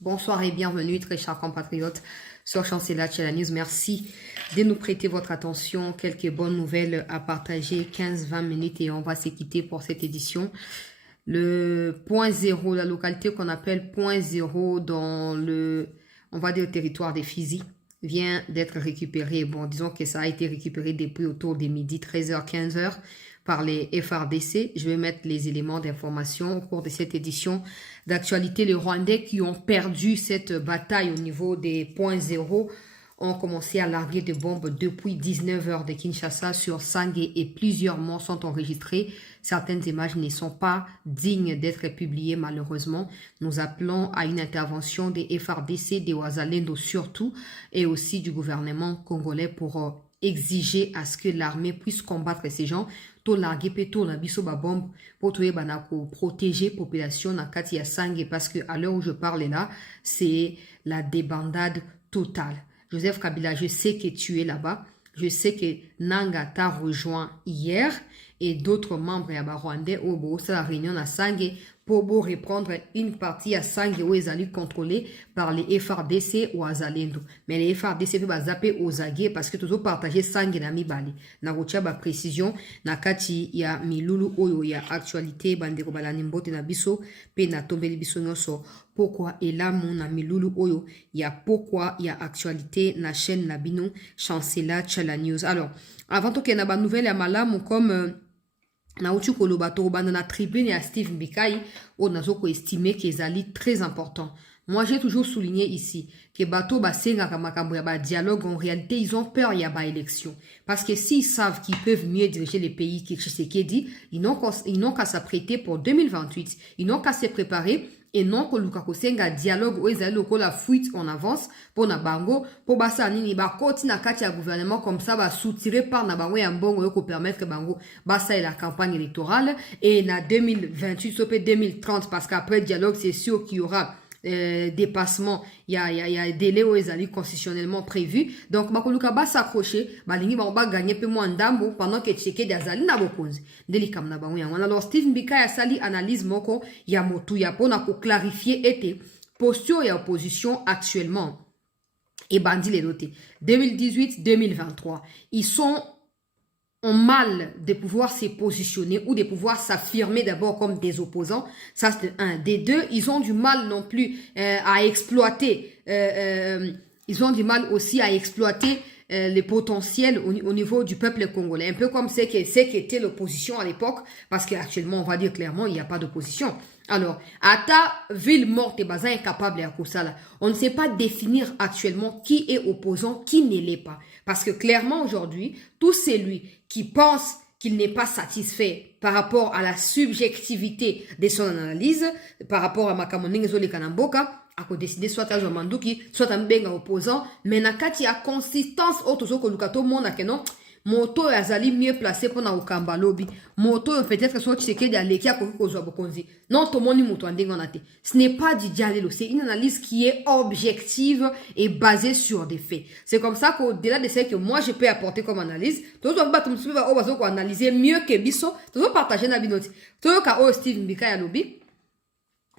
Bonsoir et bienvenue, très chers compatriotes, sur Chancela Channel News. Merci de nous prêter votre attention. Quelques bonnes nouvelles à partager, 15-20 minutes et on va se quitter pour cette édition. Le point zéro, la localité qu'on appelle point zéro dans on va dire, le territoire des Fizi, vient d'être récupéré. Bon, disons que ça a été récupéré depuis autour des midi, 13h, 15h par les FRDC. Je vais mettre les éléments d'information au cours de cette édition d'actualité. Les Rwandais qui ont perdu cette bataille au niveau des points zéro ont commencé à larguer des bombes depuis 19h de Kinshasa sur Sangé et plusieurs morts sont enregistrés. Certaines images ne sont pas dignes d'être publiées malheureusement. Nous appelons à une intervention des FRDC, des Wazalendo surtout et aussi du gouvernement congolais pour exiger à ce que l'armée puisse combattre ces gens. To larguer peto na biso ba bombe pour protéger population na kati ya Sangé parce que à l'heure où je parle là, c'est la débandade totale. Joseph Kabila, je sais que tu es là-bas. Je sais que Nanga t'a rejoint hier et d'autres membres ya Rwandais au la réunion à Sangé pour reprendre une partie à Sangé où ils allaient contrôler par les FRDC ou Azalendo. Mais les FRDC peuvent zapper aux aguets parce que toujours partager Sangé na Mibali. Na rocha ba précision na kati ya milulu oyo ya actualité bandeko balani mbote na biso pe na tombeli biso nyonso. Pourquoi et là mon ami Loulou Oyo, il y a pourquoi il y a actualité na chaîne Nabino Chancela Channel News. Alors, avant tout qu'il y ait une nouvelle à Malam comme na uchu kolobato banda na tribune ya Steve Mbikai on a estimé qu'ils allaient très important. Moi, j'ai toujours souligné ici que Bato Basenga Kamakambo ya ba dialogue, en réalité, ils ont peur il y a ba élection. Parce que s'ils savent qu'ils peuvent mieux diriger les pays que Tshisekedi, ils n'ont qu'à s'apprêter pour 2028. Ils n'ont qu'à se préparer et non que Lukaku Senga dialogue où ils allaient la fuite en avance pour na bango pour basa nini ba koti na kati ya gouvernement comme ça ba soutiré par na bango ya mbongo yo ko permettre bango basa et la campagne électorale et na 2028 sauf 2030 parce qu'après dialogue c'est sûr qu'il y aura dépassement, il y a un délai où ils allaient constitutionnellement prévu. Donc, Bakoluka va s'accrocher, Balingi va gagner peu moins d'ambo pendant que Tcheke d'Azali n'a pas cause. Délicam n'a pas. Alors, Steve Mbika a sali analyse moko, il y a motu, il y a pour clarifier était posture et opposition actuellement. Et bandit les dotés. 2018-2023. Ils ont mal de pouvoir se positionner ou de pouvoir s'affirmer d'abord comme des opposants. Ça, c'est un. Des deux, ils ont du mal non plus à exploiter. Ils ont du mal aussi à exploiter les potentiels au niveau du peuple congolais. Un peu comme c'est qu'était l'opposition à l'époque, parce qu'actuellement, on va dire clairement, il n'y a pas d'opposition. Alors, à ta ville morte et bazin incapable à Koussala, on ne sait pas définir actuellement qui est opposant, qui ne l'est pas. Parce que clairement aujourd'hui, tout celui qui pense qu'il n'est pas satisfait par rapport à la subjectivité de son analyse, par rapport à Makamoning Zole Kanamboka, a décidé soit à Jomanduki, soit à Mbenga opposant, mais na kati ya consistance auto ko lukato mona kenon moto azali mieux placé pour na okamba lobby moto peut-être soit Tshisekedi aleki akozwa bokonzi non to moni moto andinga na te. Ce n'est pas du dialogue, c'est une analyse qui est objective et basée sur des faits. C'est comme ça qu'au-delà de ce que moi je peux apporter comme analyse, tous va battre msubi va obazo ko analyser mieux que biso, tous partager na binoti. Tous ka o Steve Mbika ya lobby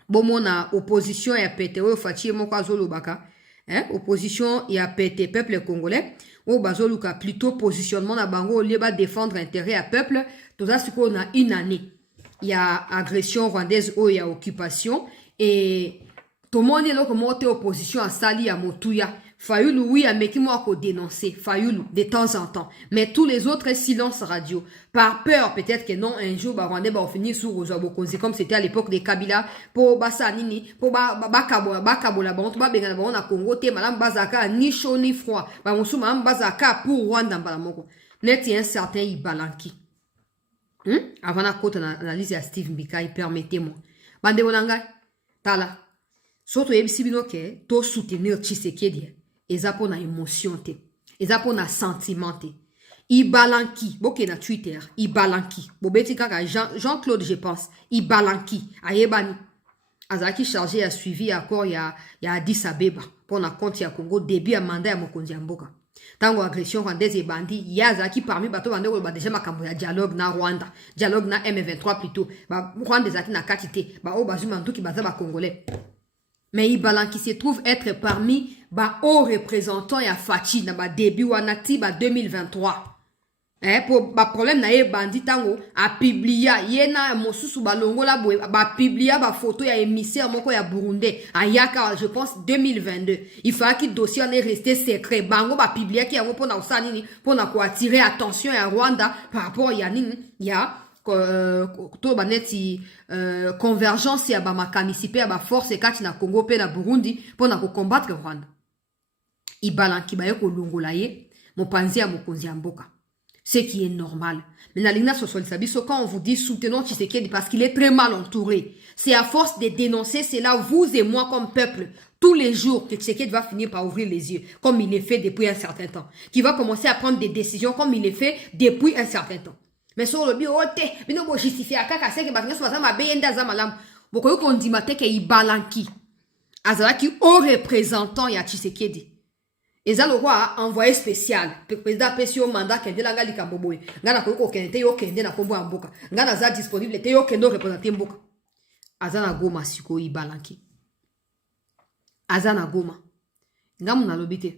bon na opposition ya pété o fachi mo kwa zolo baka opposition ya pété peuple congolais ou bazoluka plutôt positionnement na bango au lieu de défendre intérêt à peuple tout ça c'est qu'on a une année il y a agression rwandaise ou il y a occupation et tout le monde est là comme opposition à Sali à Motuya Fayoulou oui a meki moi ko dénoncer Fayoulou de temps en temps mais tous les autres silence radio par peur peut-être que non un jour Rwandais va finir sous Rozobokonzi comme c'était à l'époque des Kabila pour basa nini pour bakabo la bon ba benga na Congo te malam bazaka ni chaud ni froid ba musuma bazaka pour Rwanda balamoko net un certain Ibalanki avant la côte analyse à Steve Mbika permettez-moi bande bonanga tala surtout yebisi bino ke to soutenir Tshisekedi eza po na émotion te eza po na sentiment te Ibalanki boke na Twitter Ibalanki bobeti kaka Jean-Claude je pense Ibalanki ayebani azaki chargé a suivi accord ya Addis Abeba pour na compte ya Congo début ya mandat ya mokonzi ya mboka tango agression rwandaise et bandi ya azaki parmi bato bande ko ba déjà makambo ya dialogue na Rwanda dialogue na M23 plutôt ba Rwanda zaki na kati te ba o bazuma ntuki baza ba congolais Mais Ibalan qui se trouve être parmi les hauts représentants et à Fachi dans le début wanati 2023. Pour le problème na bandit tango a publié yena mosusu balongo la boy ba publié ba photo ya émissaire moko ya Burundi a yaka je pense 2022. Il faut que le dossier en est resté secret. Bango ba publié ki yango pona usani ni pona ko attirer attention à Rwanda par rapport ya nini ya to baneti convergence ya ba makanisi pe ya ba force kati na Congo pe na Burundi pona ko combattre Rwanda. Ibalan ki ba yeko longola ye mopanzi ya mokonzi ya mboka. Ce qui est normal. Mais dans l'Igna Social Sabiso, quand on vous dit soutenons Tshisekedi parce qu'il est très mal entouré, c'est à force de dénoncer cela, vous et moi comme peuple, tous les jours que Tshisekedi va finir par ouvrir les yeux, comme il est fait depuis un certain temps. Qui va commencer à prendre des décisions comme il est fait depuis un certain temps. Mais sur le bio, mais non, justifier à kaka, c'est que ma beyenda zamalam, beaucoup qu'on dit maté que Ibalanki, azalaki au représentant ya Tshisekedi. Et ça, le roi a envoyé spécial. Le président Pessio mandat kende la ngali kamboboy. Ngana ko kende yo kende na kombo mboka. Ngana za disponible te yo kende représenter mboka. Azana goma siko Ibalanki. Azana goma. Ngamu na lobite.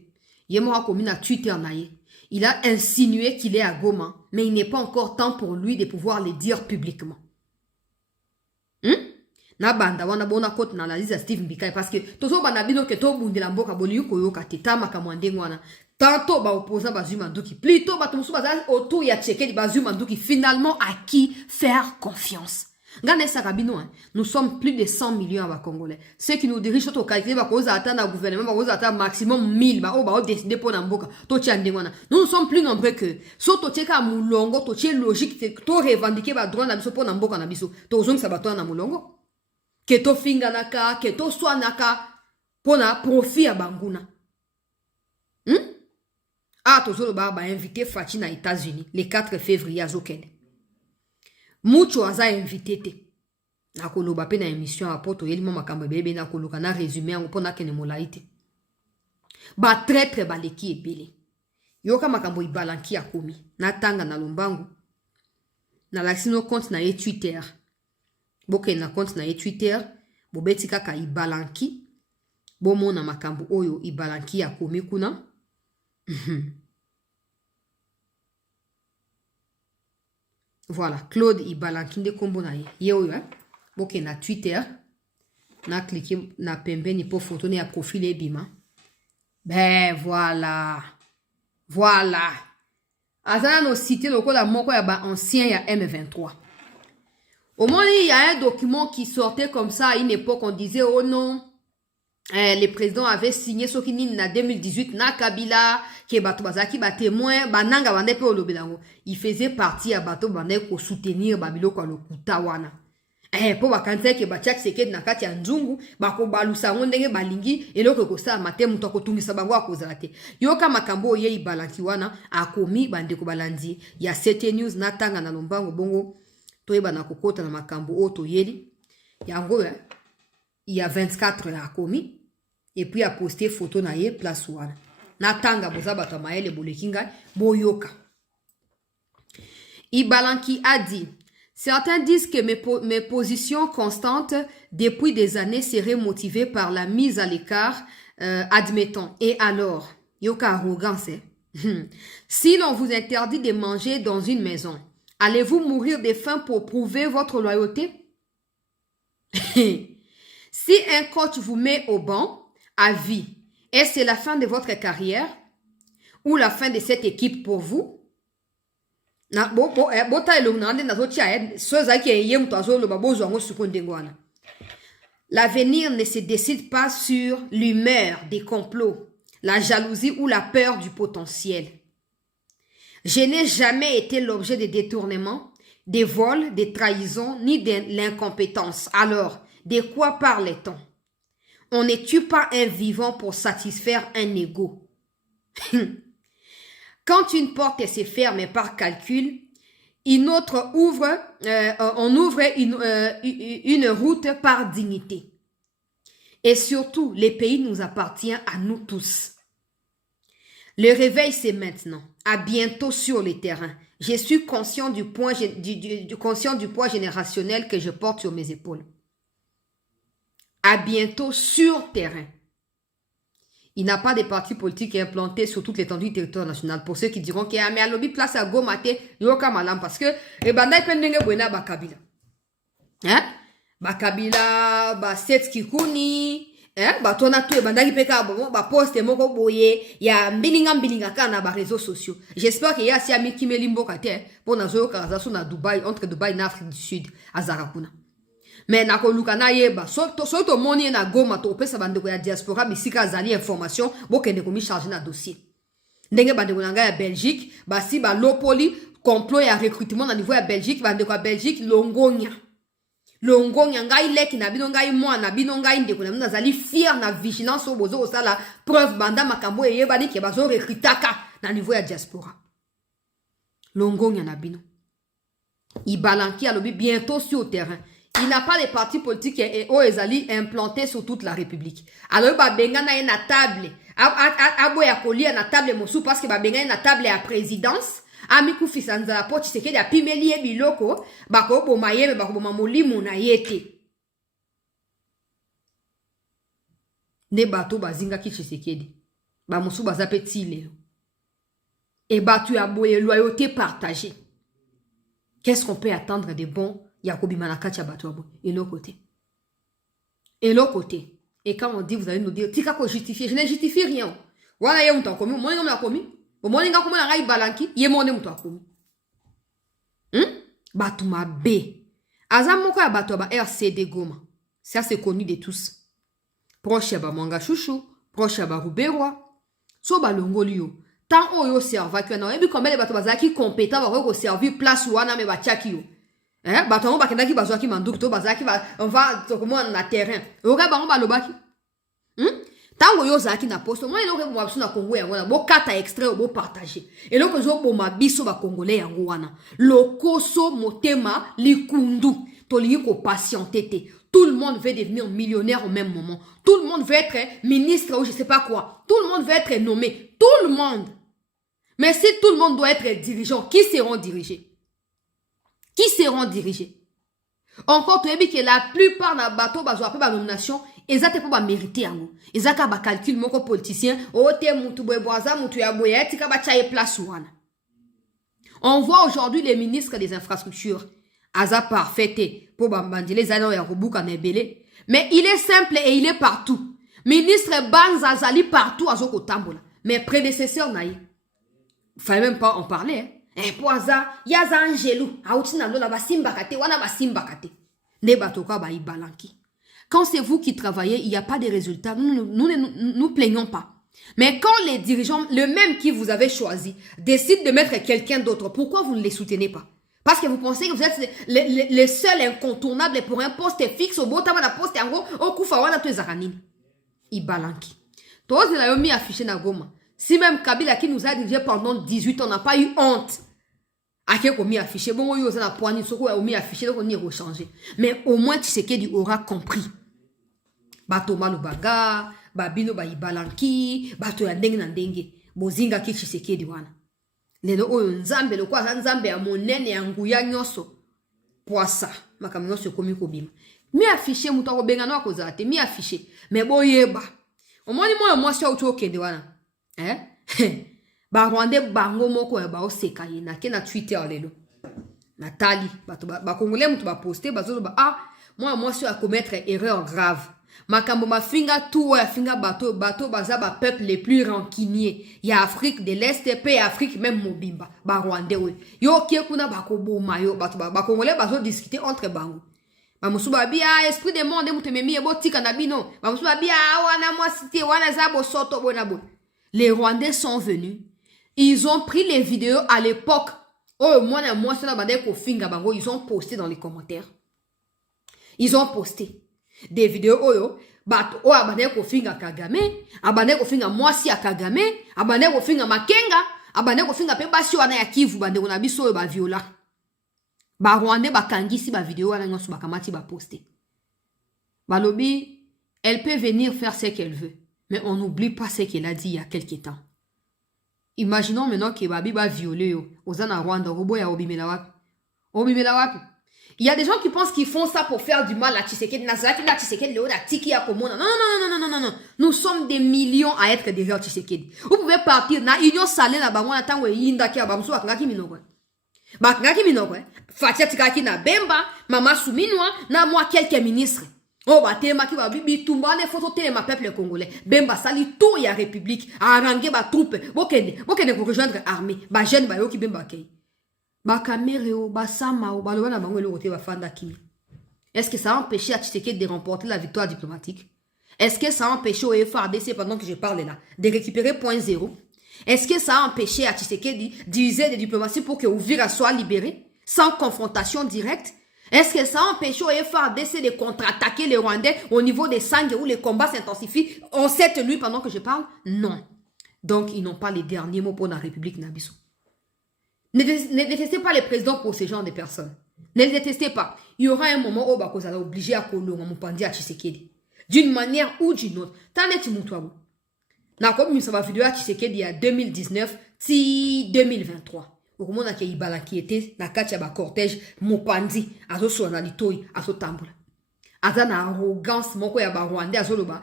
Yemo a commis na Twitter na ye. Il a insinué qu'il est à Goma, mais il n'est pas encore temps pour lui de pouvoir le dire publiquement. Na banda wana bona kote na analize Steve Mbikai parce que tozo bana bino ke to bundela mboka boli yuko yoka tetama kamwande ngwana tanto ba opposant ba zuma nduki plutôt ba tomusu baza autour ya Tshisekedi ba zuma nduki finalement à qui faire confiance. Ngane sakabino hein, nous sommes plus de 100 millions à Congolais. Ceux qui nous dirigent au calculer ba koza atteindre le gouvernement ba koza atteindre maximum 1000 ba o ba décider pour na mboka to tiande ngwana. Nous sommes plus nombreux que so to tieka mulongo to tie logique to revendiquer ba droit na biso pour na mboka na biso. To zongi sabato na mulongo. Keto finga naka, keto swa naka, pona profit à banguna. Ah, tozolo ba invité Fachi na États-Unis le 4 février à Zokende. Mucho aza invité te. Na koloba pe na émission à poto yeli mama kamba bebe na koloka na résumé en pona kene molaite. Ba traître ba leki ebele. Yoka makambo Ibalanki ya komi. Na tanga na lombangu. Na laksino compte na ye Twitter. Boke na compte na ye Twitter, bobeti kaka Ibalanki, bomo na makambo oyo Ibalanki ya komi kuna. Voilà, Claude Ibalanki nde kombo na ye. Ye oyo, boke na Twitter, na cliquer na pembeni po photo ne ya profil ebima. Ben voilà. Voilà. Azana no cité lokola moko ya ba ancien ya M23. Au moins, il y a un document qui sortait comme ça à une époque, on disait, oh non, les présidents avaient signé ce qui en 2018, na Kabila, qui est bateau bazaki, ba témoin, ba nanga bande pe olobelango. Il faisait partie à bateau bande pour soutenir Babilo kwa lo kutawana. Po bakante ke ba Tshisekedi na kati ya nzungu, ba ko balusa ndenge balingi, eloko ko sa mate muto ko tungisa bango akozala te. Yoka makambo ye Ibalanki wana akomi bande ko balandi. Ya 7 news na tanga na lombango bongo. Toyeba na kokota na makambo oto yeli yango il y a 24 la komi et puis a posté photo na ye place wana na tanga boza bato maele bolekinga boyoka. Ibalanki a dit: certains disent que mes positions constantes depuis des années seraient motivées par la mise à l'écart, admettons. Et alors, yoka arrogance. Si l'on vous interdit de manger dans une maison, allez-vous mourir de faim pour prouver votre loyauté? Si un coach vous met au banc à vie, est-ce la fin de votre carrière ou la fin de cette équipe pour vous? L'avenir ne se décide pas sur l'humeur des complots, la jalousie ou la peur du potentiel. Je n'ai jamais été l'objet de détournements, des vols, des trahisons, ni de l'incompétence. Alors, de quoi parle-t-on? On ne tue pas un vivant pour satisfaire un ego. Quand une porte se ferme par calcul, on ouvre une route par dignité. Et surtout, le pays nous appartient à nous tous. Le réveil, c'est maintenant. À bientôt sur le terrain. Je suis conscient du poids générationnel que je porte sur mes épaules. À bientôt sur terrain. Il n'a pas de parti politique implanté sur toute l'étendue du territoire national. Pour ceux qui diront qu'il y a un lobby place à Gomate, Yoka Malam, parce que les bandai pendenge buena bakabila. Hein? Bakabila, ba Setski Kuni, hein? Ba tona tu bandagi peka bon, ba poste moko boye, ya mbilinga kana ba réseaux sociaux. J'espère qu'il y a si ami qui me limbo kate, pour nazo kazasu na Dubaï, entre Dubaï et Afrique du Sud, à Zarakuna. Mais na koluka na yeba soto moni na Goma to pesa bandeko ya diaspora bisika azali information bokende komi charger na dossier ndenge bandeko na ya Belgique basi ba lopoli complot ya recrutement na niveau ya Belgique bandeko ya Belgique longonya ngai leki na bino ngai moi na bino ngai ndeko na azali fier na vigilance au bozo osala preuve banda makambo yeba ni ke bazo recrutaka na niveau ya diaspora longonya na bino ibalanki alobi bientôt sur terrain. Il n'a pas de parti politique et Oezali implanté sur toute la République. Alors, Babenga na na table. Aboya koli na table mosu parce que Babenga na table à présidence. Amiku fisanza la pote c'est que ya pimeli e biloko. Bako bo mayeme bako bo mamoli mona yete. Ne bato bazinga ki Tshisekedi. Ba mosu bazape tile. Et batu ya boye loyauté partagée. Qu'est-ce qu'on peut attendre de bon? Yakobi Manakacha Batouabo. Et l'autre côté. Et l'autre côté. Et quand on dit, vous allez nous dire, tika ko justifier. Je ne justifie rien. Voilà, y'a mouton commis. Moi, y'a commis. Moi, y'a commis. Y'a balanki. Y'a mon mouton commis. Batouma B. Azamoko ya Batouaba RCD Goma. Ça, c'est connu de tous. Proche ba Manga Chouchou. Proche ba Ruberwa. So ba Longolio. Tant oyo serva que non. Et puis, comme les Batouaba qui compétent, va servir place ou ana me bachakio. Hein, batongo bakendaki bazwaki manduki to bazaki on va comment na terrain oka bango balobaki tango yo zaki na poste moi eloko mo biso na Congo yango na bo kata extrait bo partager eloko zo bo mabiso ba congolais yango wana lokoso motema likundu tolingi ko patienter tout le monde veut devenir millionnaire au même moment tout le monde veut être ministre ou je sais pas quoi tout le monde veut être nommé tout le monde mais si tout le monde doit être dirigeant qui seront dirigés? Qui seront dirigés? Encore, tu as vu que la plupart des bateaux, ils ont la nomination, ils ont pas mérité. Ils ont pas calcul, mon politicien, on voit aujourd'hui les ministres des infrastructures. Aza parfait pour bandiller les mais il est simple et il est partout. Ministre Banzazali partout à Zokotambola. Mais prédécesseur naï. Fallait même pas en parler. Hein. Poaza, yaza angelou, aoutina lola basimba kate, wana basimba kate. Ne batoka ba ibalanki. Quand c'est vous qui travaillez, il n'y a pas de résultats. Nous plaignons pas. Mais quand les dirigeants, le même qui vous avez choisi, décident de mettre quelqu'un d'autre, pourquoi vous ne les soutenez pas? Parce que vous pensez que vous êtes les seuls incontournables pour un poste fixe au beau tabac poste en gros, au koufa wana to zaranine. Ibalanki. Toi, vous l'avez mis affiché na Goma. Si même Kabila qui nous a dirigé pendant 18 ans n'a pas eu honte, à qui on mis affiché, bon, on a poigné, on a mis affiché, donc on y a rechangé. Mais au moins, Tshisekedi aura compris. Batoma Lubaga, Babino Baibalanki, Bato ya ndenge na ndenge, Bozinga ki Tshisekedi wana. Lelo oyo nzambe, lo kwa nzambe ya monene ya nguya nyoso. Poisa, makam nyoso komi kobima. Mi affiché, moutako bengano a kozate, mi affiché. Mais boyeba. Au moins, moi, si auto okende wana. Ba Rwandais bango moko ya ba oseka yena ke na Twitter lelo Nathalie ba congolais mutu ba poster ba zo ba moi si à commettre erreur grave makambo mafinga tout ya finga bato baza ba peuple les plus rancuniers ya Afrique de l'Est et Afrique même mobimba ba Rwandais we yo ki kuna ba ko boma yo bato ba congolais ba zo discuter entre bango ba musuba bia esprit de monde mutu memi ebo tika na bino ba musuba bia wana moi cité wana za bo soto bona bo. Les Rwandais sont venus. Ils ont pris les vidéos à l'époque. Oh, moi, ils ont posté dans les commentaires. Ils ont posté des vidéos. Oh, abane ko finga Kagame, abane ko finga mwasi ya Kagame, abane ko finga Makenga, abane ko finga pe basi wana ya Kivu bande ko na biso ba viola. Ba Rwandais ba kangisi ba vidéo wana nyoso ba kamati ba poster. Balobi, elle peut venir faire ce qu'elle veut. Mais on n'oublie pas ce qu'elle a dit il y a quelques temps. Imaginons maintenant que Babi va violer Ozana Rwanda, Robo ya Obimela wapi. Obimela wapi. Il y a des gens qui pensent qu'ils font ça pour faire du mal à Tshisekedi. Non. Nous sommes des millions à être derrière Tshisekedi. Vous pouvez partir na union salée là-bas. On attend yinda ki abamsu akangaki minoko. Bakangaki minoko. Fatia tikaki na Bemba, Mama Souminwa, na moi quelques ministres. Oh bah tema ki ba bibi tumba les photos tema peuple congolais. Bemba sali tout ya république, arranger ba troupe. Bokende ko rejoindre armée. Ba jeune ba yo ki Bemba kay. Bakamereo, Basamao, Baloana Bango côté Bafanda Kimi. Est-ce que ça a empêché à Tshisekedi de remporter la victoire diplomatique? Est-ce que ça a empêché au FARDC, pendant que je parle là, de récupérer point zéro? Est-ce que ça a empêché à Tshisekedi d'user de diplomatie pour que Ouvira soit libéré, sans confrontation directe? Est-ce que ça a empêché au FARDC de contre-attaquer les Rwandais au niveau des Sangs où les combats s'intensifient en cette nuit pendant que je parle? Non. Donc, ils n'ont pas les derniers mots pour la République Nabiso. Ne détestez pas les présidents pour ce genre de personnes. Ne les détestez pas. Il y aura un moment où vous allez obligé à Kolonga Mupandi à Tshisekedi. D'une manière ou d'une autre. T'en es-tu moutouabou? Na comme ça va vidéo à Tshisekedi à 2019 si 2023. Au moment où il y a qui était na katia ba cortège Mupandi azo sona litoi azo tambula. Aza na arrogance moko ya ba Rwandais azo loba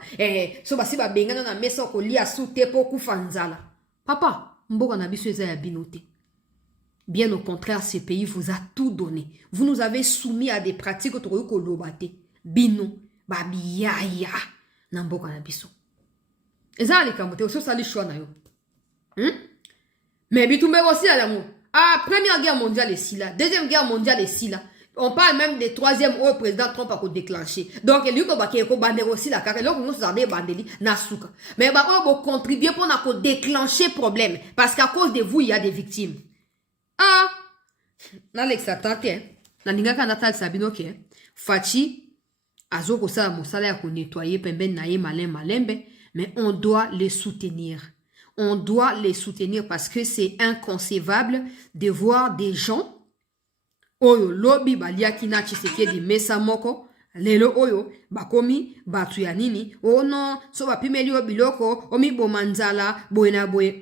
so basi ba bengana na mesa ko lia sute po kufanzala. Papa, mboka na biso eza ya binote. Bien au contraire, ce pays vous a tout donné. Vous nous avez soumis à des pratiques autour de l'obate. Bino, babiyaya, namboka na biso. Et ça, les camotes, aussi, ça, les choix, na yo. Mais bitumbe aussi, à l'amour. Ah, première guerre mondiale, ici, là. Deuxième guerre mondiale, ici, là. On parle même des troisième où le président Trump a déclenché. Donc, il y a eu bandé aussi, là, car il y a eu bandeli, nasuka. Mais, bah, on va contribuer pour déclencher problème. Parce qu'à cause de vous, il y a des victimes. Ah, Alex atante, na ningaka natal sabino ke, Fachi, azoko sala mosala ya ko nettoyer pemben na ye malembe, mais on doit les soutenir. On doit les soutenir parce que c'est inconcevable de voir des gens, oyo lobi baliaki na Tshisekedi mesa moko, lelo oyo bakomi batu ya nini, oh non, so bapimeli o biloko, omi bomanzala, boena boye,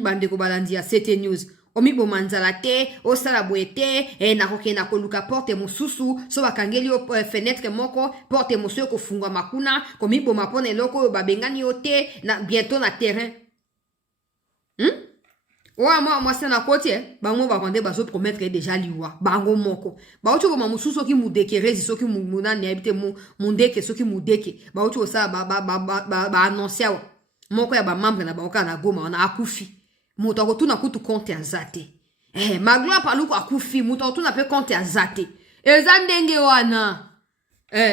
bandeko balandia c'était news omi bomanzala te osala boete nakoke na koluka porte mosusu so bakangeli o fenêtre moko porte mosusu ko fungwa makuna komi boma pona eloko babengani o te na bientôt na terrain moi c'est na côté bango bakonde bazo promettre déjà liwa bango moko ba ocho boma mosusu soki mudekere soki muna ne habite mundeke soki mudeke ba ocho sa ba annoncer moko ya ba membre na bango na Goma na akufi moto akotuna kutu compte azate magloire paluko akufi moto akotuna pe compte azate eza ndenge wana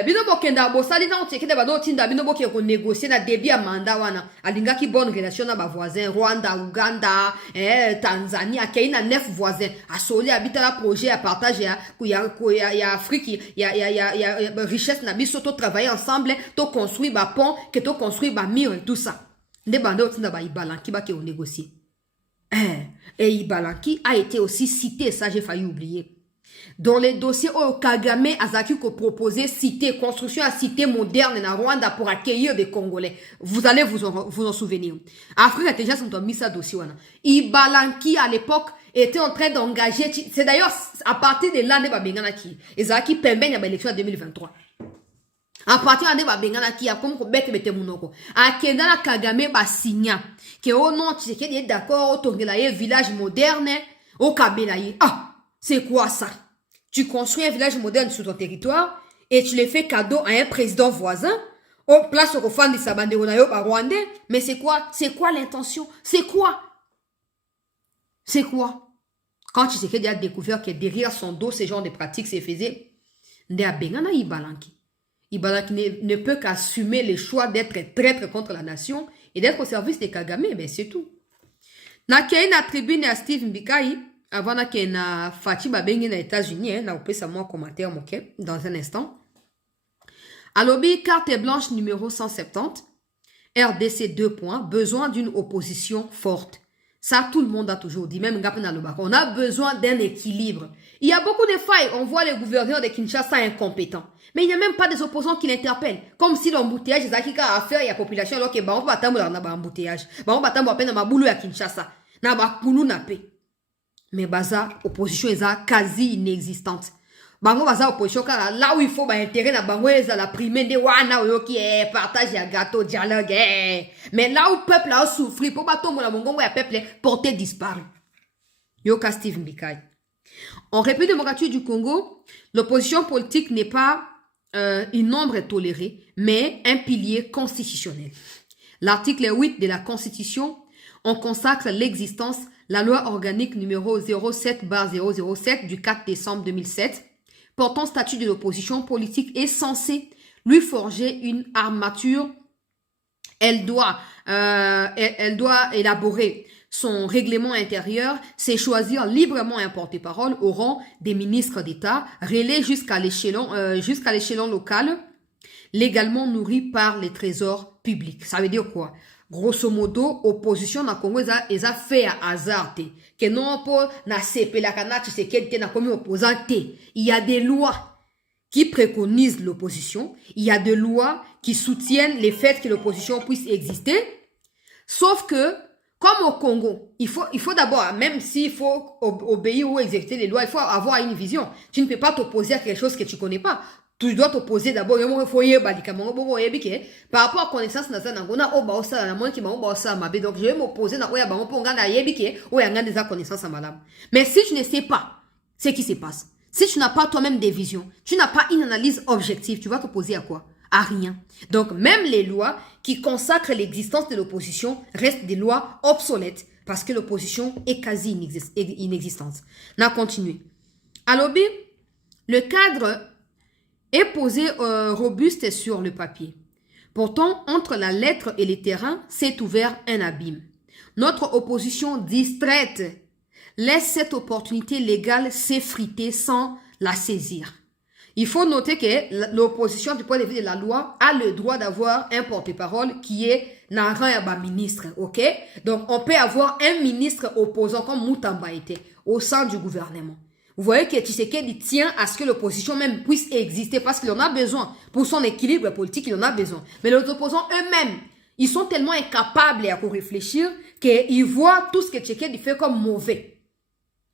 bino bokenda bosali na otekede ba do tinda bino boke ko négocier na début ya mandat wana alingaki bonne relation na ba voisins Rwanda Uganda Tanzania keina 9 voisins asoli habita la projet ya partage ya Afrique ya richesse na biso to travailler ensemble to construire ba pont que to construire ba mur et tout ça. Ibalanki ba on négocier. Et Ibalanki a été aussi cité, ça j'ai failli oublier. Dans les dossiers où Kagame Azaki a proposé cité, construction à cité moderne en Rwanda pour accueillir des Congolais. Vous allez vous en souvenir. Afrique a déjà mis ça dossier. Ibalanki à l'époque était en train d'engager. C'est d'ailleurs à partir de l'année Babenganaki. Ezaki permet l'élection en 2023. À partir de Babengana qui a comme bête bête munoko. A Kendala Kagame ba signa. Que oh non, tu sais qu'il est d'accord, autour de la village moderne, au Kabelaye. Ah, c'est quoi ça? Tu construis un village moderne sur ton territoire et tu le fais cadeau à un président voisin? Au place au fan de Sabanderonayo par Rwandais. Mais c'est quoi? C'est quoi l'intention? C'est quoi? C'est quoi? Quand tu sais qu'il a découvert que derrière son dos, ce genre de pratiques se faisait, Nde Abengana Ibalanki. Ibalanki ne peut qu'assumer le choix d'être traître contre la nation et d'être au service de Kagame, ben c'est tout. Na na tribune à Steve Mbikai, avant na Fachi Babengi na États-Unis, na opé sa moi commentaire moké dans un instant. Alobi carte blanche numéro 170, RDC 2 points, besoin d'une opposition forte. Ça, tout le monde a toujours dit, même on a besoin d'un équilibre. Il y a beaucoup de failles. On voit les gouverneurs de Kinshasa incompétents. Mais il n'y a même pas des opposants qui l'interpellent. Comme si l'embouteillage, c'est ça qui a affaire à la population, alors que on va attendre un embouteillage. On va attendre à peine un boulot à Kinshasa. Na ba kulu na pe. Mais baza, opposition est quasi inexistante. Bango baza opposition, là où il faut intérêt na bango est la primaire de wana qui est partage ya gâteau, dialogue. Mais là où le peuple a souffert, pour bateau mon mongongo ya peuple porté disparu. Yoka Steve Mbikai. En République démocratique du Congo, l'opposition politique n'est pas une ombre tolérée, mais un pilier constitutionnel. L'article 8 de la Constitution en consacre l'existence, la loi organique numéro 07/007 du 4 décembre 2007, portant statut de l'opposition politique est censée lui forger une armature. Elle doit élaborer son règlement intérieur, c'est choisir librement un porte-parole au rang des ministres d'État, relais jusqu'à l'échelon local, légalement nourri par les trésors publics. Ça veut dire quoi? Grosso modo, opposition na Congo eza fait à hasard te. Que non po na CP la kana Tshisekedi na komi opposant te. Il y a des lois qui préconisent l'opposition. Il y a des lois qui soutiennent le fait que l'opposition puisse exister. Sauf que, comme au Congo, il faut d'abord, même s'il faut obéir ou exécuter les lois, il faut avoir une vision. Tu ne peux pas t'opposer à quelque chose que tu ne connais pas. Tu dois t'opposer d'abord. Par rapport à connaissance, donc je vais m'opposer à connaissance. Mais si tu ne sais pas ce qui se passe, si tu n'as pas toi-même des visions, tu n'as pas une analyse objective, tu vas t'opposer à quoi? À rien. Donc, même les lois qui consacrent l'existence de l'opposition restent des lois obsolètes parce que l'opposition est quasi inexistante. On a continué. À l'objet, le cadre est posé robuste sur le papier. Pourtant, entre la lettre et le terrain, s'est ouvert un abîme. Notre opposition distraite laisse cette opportunité légale s'effriter sans la saisir. Il faut noter que l'opposition, du point de vue de la loi, a le droit d'avoir un porte-parole qui est dans un ministre, ok? Donc, on peut avoir un ministre opposant comme Moutamba était au sein du gouvernement. Vous voyez que Tshisekedi tient à ce que l'opposition même puisse exister parce qu'il en a besoin. Pour son équilibre politique, il en a besoin. Mais les opposants eux-mêmes, ils sont tellement incapables à réfléchir qu'ils voient tout ce que Tshisekedi fait comme mauvais.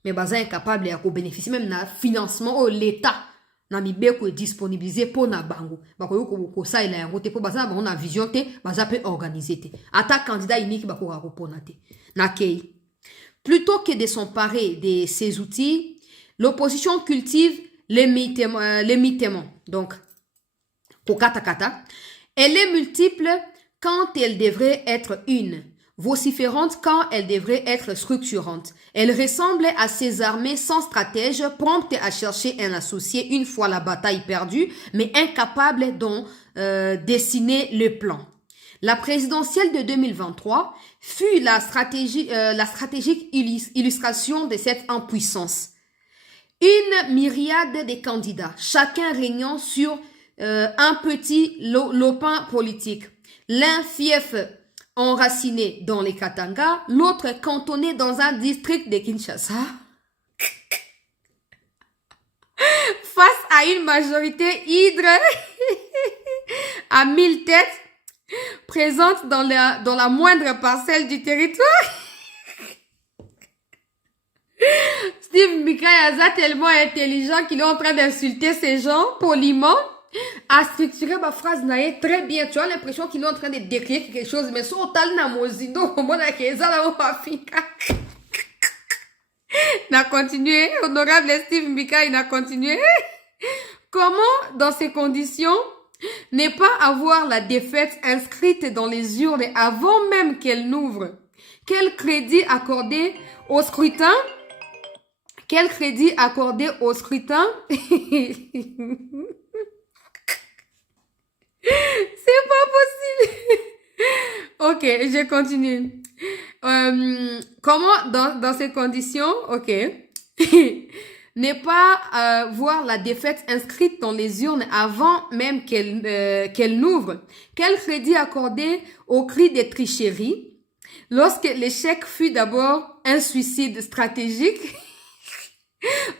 Mais ils incapable à bénéficier même d'un financement où l'État n'a pas disponibilisé pour na bango. Ça il a voté pour baza on a vision te baza peut organiser te. Ata candidat unique ba ko répondre te. Nakei. Plutôt que de s'emparer de ces outils, l'opposition cultive l'émiettement. Donc kokatakata. Elle est multiple quand elle devrait être une. Vociférante quand elle devrait être structurante. Elle ressemble à ces armées sans stratège, promptes à chercher un associé une fois la bataille perdue, mais incapables d'en dessiner le plan. La présidentielle de 2023 fut la stratégique illustration de cette impuissance. Une myriade de candidats, chacun régnant sur un petit lopin politique. L'un fief enraciné dans les Katanga, l'autre cantonné dans un district de Kinshasa. Face à une majorité hydre à 1000 têtes, présente dans la moindre parcelle du territoire. Steve Mbikai est tellement intelligent qu'il est en train d'insulter ces gens poliment. A structuré ma phrase naïe très bien. Tu as l'impression qu'il est en train de décrire quelque chose, mais son tal na mozido, mona keza la mafika. N'a continué, honorable Steve Mbikai n'a continué. Comment, dans ces conditions, ne pas avoir la défaite inscrite dans les urnes avant même qu'elle n'ouvre? Quel crédit accordé au scrutin? Quel crédit accordé au scrutin? C'est pas possible. Ok, je continue. Comment, dans ces conditions, ok, ne pas voir la défaite inscrite dans les urnes avant même qu'elle n'ouvre? Quel crédit accordé au cri des tricheries lorsque l'échec fut d'abord un suicide stratégique?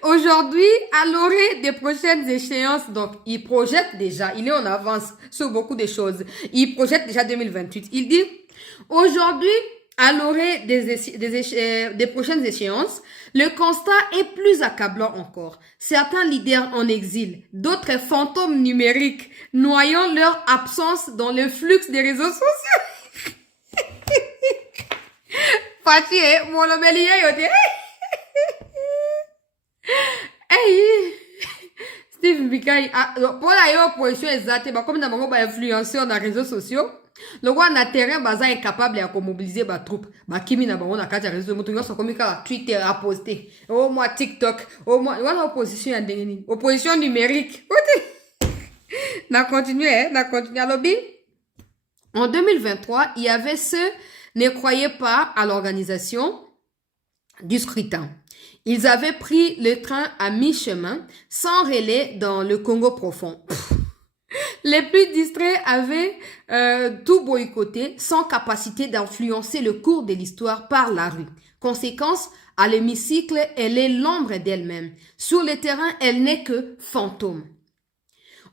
Aujourd'hui, à l'orée des prochaines échéances, donc il projette déjà, il est en avance sur beaucoup de choses. Il projette déjà 2028. Il dit, aujourd'hui, À l'orée des prochaines échéances, le constat est plus accablant encore. Certains leaders en exil, d'autres fantômes numériques, noyant leur absence dans le flux des réseaux sociaux. Fati, mon yote. Hey, Steve Mikai, pour la opposition exacte, comme dans mon influenceur dans les réseaux sociaux, le roi na terrain baza est capable de mobiliser ba troupe ba kimi na bango na kati ya réseau moto nyonso komi kaka Twitter a posté au moins TikTok au moins wana opposition ya ndenge nini opposition numérique na continuer à lobby. En 2023 il y avait ceux ne croyaient pas à l'organisation du scrutin. Ils avaient pris le train à mi-chemin sans relais dans le Congo profond. Les plus distraits avaient tout boycotté sans capacité d'influencer le cours de l'histoire par la rue. Conséquence, à l'hémicycle, elle est l'ombre d'elle-même. Sur le terrain, elle n'est que fantôme.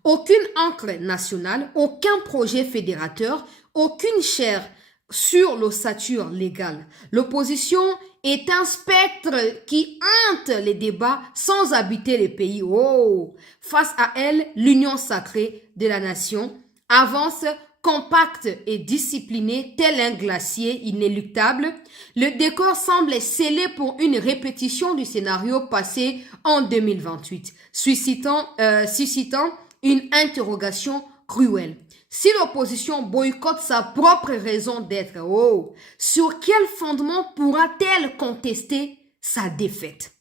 Aucune encre nationale, aucun projet fédérateur, aucune chair sur l'ossature légale. L'opposition est un spectre qui hante les débats sans habiter les pays. Oh! Face à elle, l'union sacrée de la nation avance compacte et disciplinée tel un glacier inéluctable. Le décor semble scellé pour une répétition du scénario passé en 2028, suscitant une interrogation cruelle. Si l'opposition boycotte sa propre raison d'être, sur quel fondement pourra-t-elle contester sa défaite?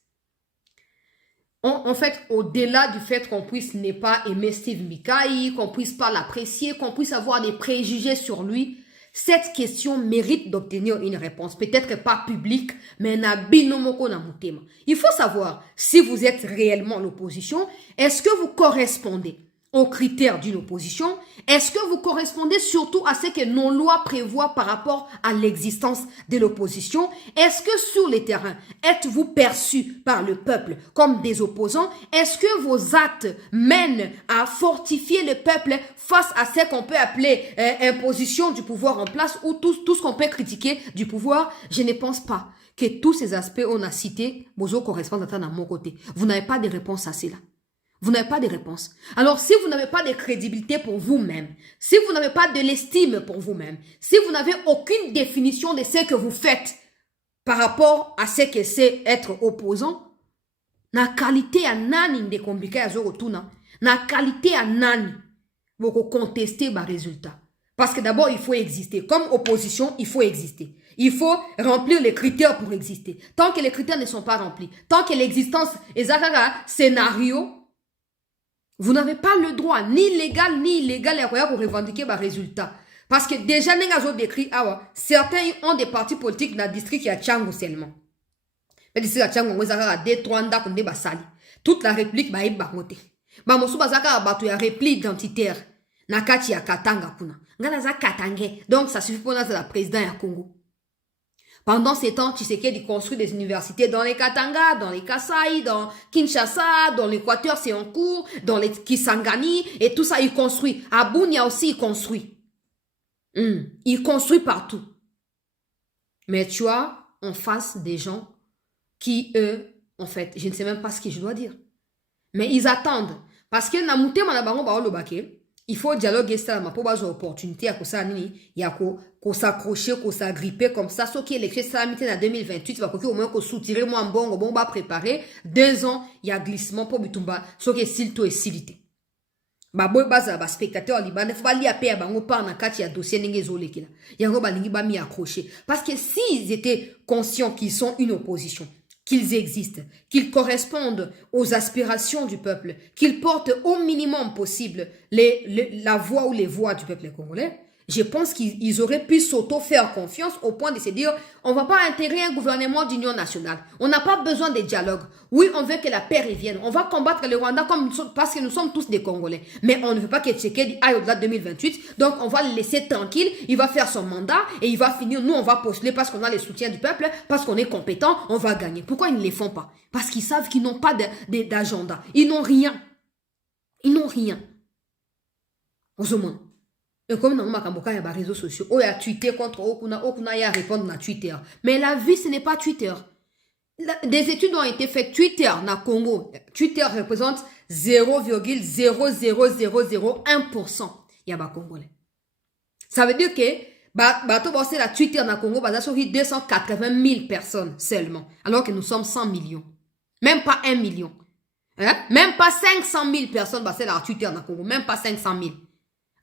En fait, au-delà du fait qu'on puisse ne pas aimer Steve Mikai, qu'on puisse pas l'apprécier, qu'on puisse avoir des préjugés sur lui, cette question mérite d'obtenir une réponse. Peut-être pas publique, mais na binomoko na mutema. Il faut savoir si vous êtes réellement l'opposition, est-ce que vous correspondez aux critères d'une opposition? Est-ce que vous correspondez surtout à ce que nos lois prévoient par rapport à l'existence de l'opposition? Est-ce que sur les terrains, êtes-vous perçus par le peuple comme des opposants? Est-ce que vos actes mènent à fortifier le peuple face à ce qu'on peut appeler imposition du pouvoir en place ou tout ce qu'on peut critiquer du pouvoir? Je ne pense pas que tous ces aspects on a cités, Bozo correspondent à mon côté. Vous n'avez pas de réponse à cela. Vous n'avez pas de réponse. Alors, si vous n'avez pas de crédibilité pour vous-même, si vous n'avez pas de l'estime pour vous-même, si vous n'avez aucune définition de ce que vous faites par rapport à ce que c'est être opposant, na qualité à nani de compliqué à zorotuna, na qualité à nani, vous contester ma résultat. Parce que d'abord, il faut exister. Comme opposition, il faut exister. Il faut remplir les critères pour exister. Tant que les critères ne sont pas remplis, tant que l'existence est un scénario, vous n'avez pas le droit, ni légal, ni illégal, pour revendiquer vos résultats. Parce que déjà, certains ont des partis politiques dans le district qui a Tchango seulement. Mais district à Tchango, vous avez des 3 ans qui basali. Toute la réplique va être baroté. Mais vous avez une réplique identitaire. Nakati ya Katanga kuna. Ngana za Katangé. Donc, ça suffit pour notre président du Congo. Pendant ces temps, Tshisekedi construit des universités dans les Katanga, dans les Kasai, dans Kinshasa, dans l'Équateur, c'est en cours, dans les Kisangani, et tout ça, il construit. À Bunia aussi, il construit. Il construit partout. Mais tu as en face des gens qui, eux, en fait, je ne sais même pas ce que je dois dire. Mais ils attendent. Parce que Namute Manabango Baolo Bake, il faut dialoguer ça, ma pour avoir opportunité à ça nini, il y a qu'on s'accrocher, qu'on s'agripper comme ça, ce qui est l'élection ça en 2028, va au moins qu'on soutirer moi en bon va préparer 2 ans, il y a glissement pour bitumba, ce qui est silto et silité. Ba boy baza ba spectateur libanais faut pas lier à paix bango par na kati ya dossier ninge zolé kila. Yango ba lingi ba mi accroché parce que s'ils étaient conscients qu'ils sont une opposition, qu'ils existent, qu'ils correspondent aux aspirations du peuple, qu'ils portent au minimum possible la voix ou les voix du peuple congolais, je pense qu'ils auraient pu s'auto-faire confiance au point de se dire on ne va pas intégrer un gouvernement d'union nationale. On n'a pas besoin de dialogue. Oui, on veut que la paix revienne. On va combattre le Rwanda parce que nous sommes tous des Congolais. Mais on ne veut pas que Tshisekedi aille au-delà de 2028. Donc, on va le laisser tranquille. Il va faire son mandat et il va finir. Nous, on va postuler parce qu'on a le soutien du peuple, parce qu'on est compétent. On va gagner. Pourquoi ils ne les font pas? Parce qu'ils savent qu'ils n'ont pas d'agenda. Ils n'ont rien. Ils n'ont rien. Aux moins. Et comme dans il y a des réseaux sociaux, il y a Twitter contre Okuna, il y a répondre dans Twitter. Mais la vie, ce n'est pas Twitter. Des études ont été faites. Twitter, na Congo, Twitter représente 0,00001%. Il y a des Congolais. Ça veut dire que, c'est la Twitter na Congo, sur 280 000 personnes seulement. Alors que nous sommes 100 millions. Même pas 1 million. Hein? Même pas 500 000 personnes, c'est la Twitter na Congo. Même pas 500 000.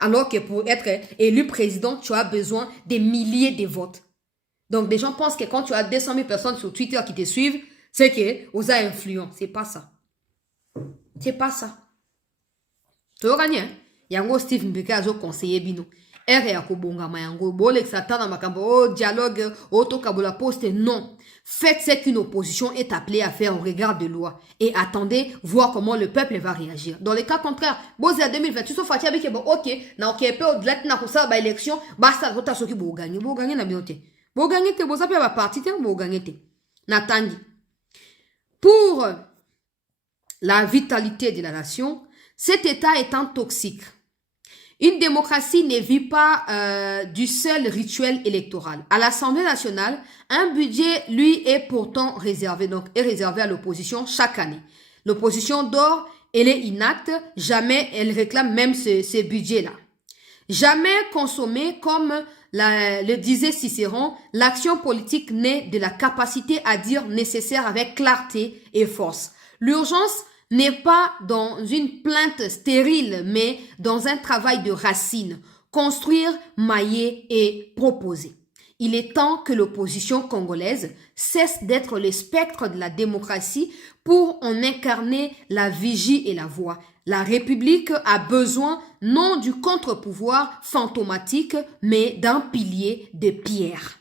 Alors que pour être élu président, tu as besoin des milliers de votes. Donc, des gens pensent que quand tu as 200 000 personnes sur Twitter qui te suivent, c'est que vous avez influent. C'est pas ça. C'est pas ça. Tu vas gagner. Il y a un Steve Mbeka qui a conseillé Bino. Dialogue, autokabola poste, non. Faites ce qu'une opposition est appelée à faire au regard de loi. Et attendez, voir comment le peuple va réagir. Dans le cas contraire, Bozé à 2028, sauf à Tiabi, ok, na ok, peu au-delà de la élection, basta, rota, ce qui vous gagner. Vous gagnez la binoté. Vous gagnez, vous avez la partie, vous gagnez. Natandi. Pour la vitalité de la nation, cet état étant toxique. Une démocratie ne vit pas du seul rituel électoral. À l'Assemblée nationale, un budget, lui, est pourtant réservé, donc est réservé à l'opposition chaque année. L'opposition dort, elle est inacte, jamais elle réclame même ce budget-là. Jamais consommé, comme le disait Cicéron, l'action politique naît de la capacité à dire nécessaire avec clarté et force. L'urgence n'est pas dans une plainte stérile, mais dans un travail de racine, construire, mailler et proposer. Il est temps que l'opposition congolaise cesse d'être le spectre de la démocratie pour en incarner la vigie et la voix. La République a besoin non du contre-pouvoir fantomatique, mais d'un pilier de pierre.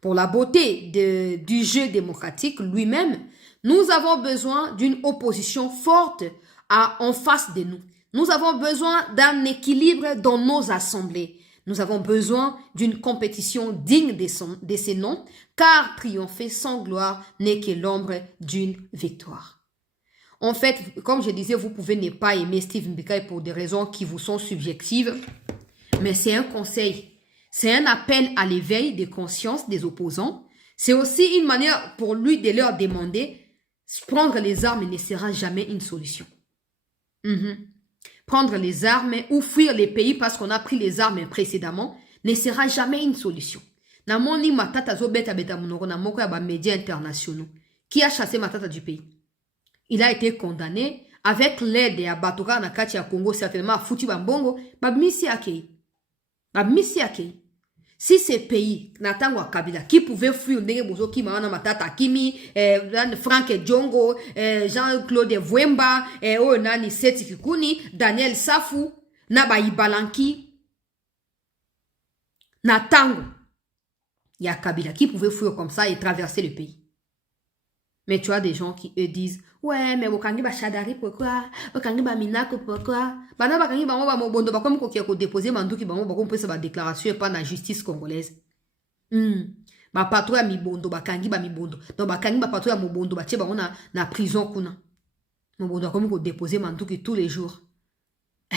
Pour la beauté du jeu démocratique lui-même, nous avons besoin d'une opposition forte en face de nous. Nous avons besoin d'un équilibre dans nos assemblées. Nous avons besoin d'une compétition digne de ces noms, car triompher sans gloire n'est que l'ombre d'une victoire. En fait, comme je disais, vous pouvez ne pas aimer Steve Mbeka pour des raisons qui vous sont subjectives, mais c'est un conseil. C'est un appel à l'éveil des consciences des opposants. C'est aussi une manière pour lui de leur demander prendre les armes ne sera jamais une solution. Prendre les armes ou fuir les pays parce qu'on a pris les armes précédemment ne sera jamais une solution. Namoni matata zo beta beta munoko na moko ya ba médias internationaux. Qui a chassé matata du pays? Il a été condamné avec l'aide ya Batoka na kati ya Congo, certainement foutu bambongo, babmisi akei. Babmisi akei. Si ces pays, Natangwa Kabila, qui pouvaient fuir Ndenge Bozo Kimana Matata Kimi, Frank Djongo, Jean-Claude Vwemba, Nani Seti Kikuni, Daniel Safou, Naba Ibalanki, Natango, il y a Kabila qui pouvait fuir comme ça et traverser le pays. Mais tu as des gens qui eux disent, ouais, mais Wakangi ba Shadari pourquoi? Wakangi ba Minako pourquoi? Bana Wakangi ba mo bondo ba comme kokia ko déposer manduki ba mo ba comme sa déclaration et pas na justice congolaise. Ba patrouille mi bondo ba kangi ba mi bondo. Donc ba kangi ba patrouille mo bondo ba tie ba na prison kuna. Mo bondo comme ko déposer manduki tous les jours.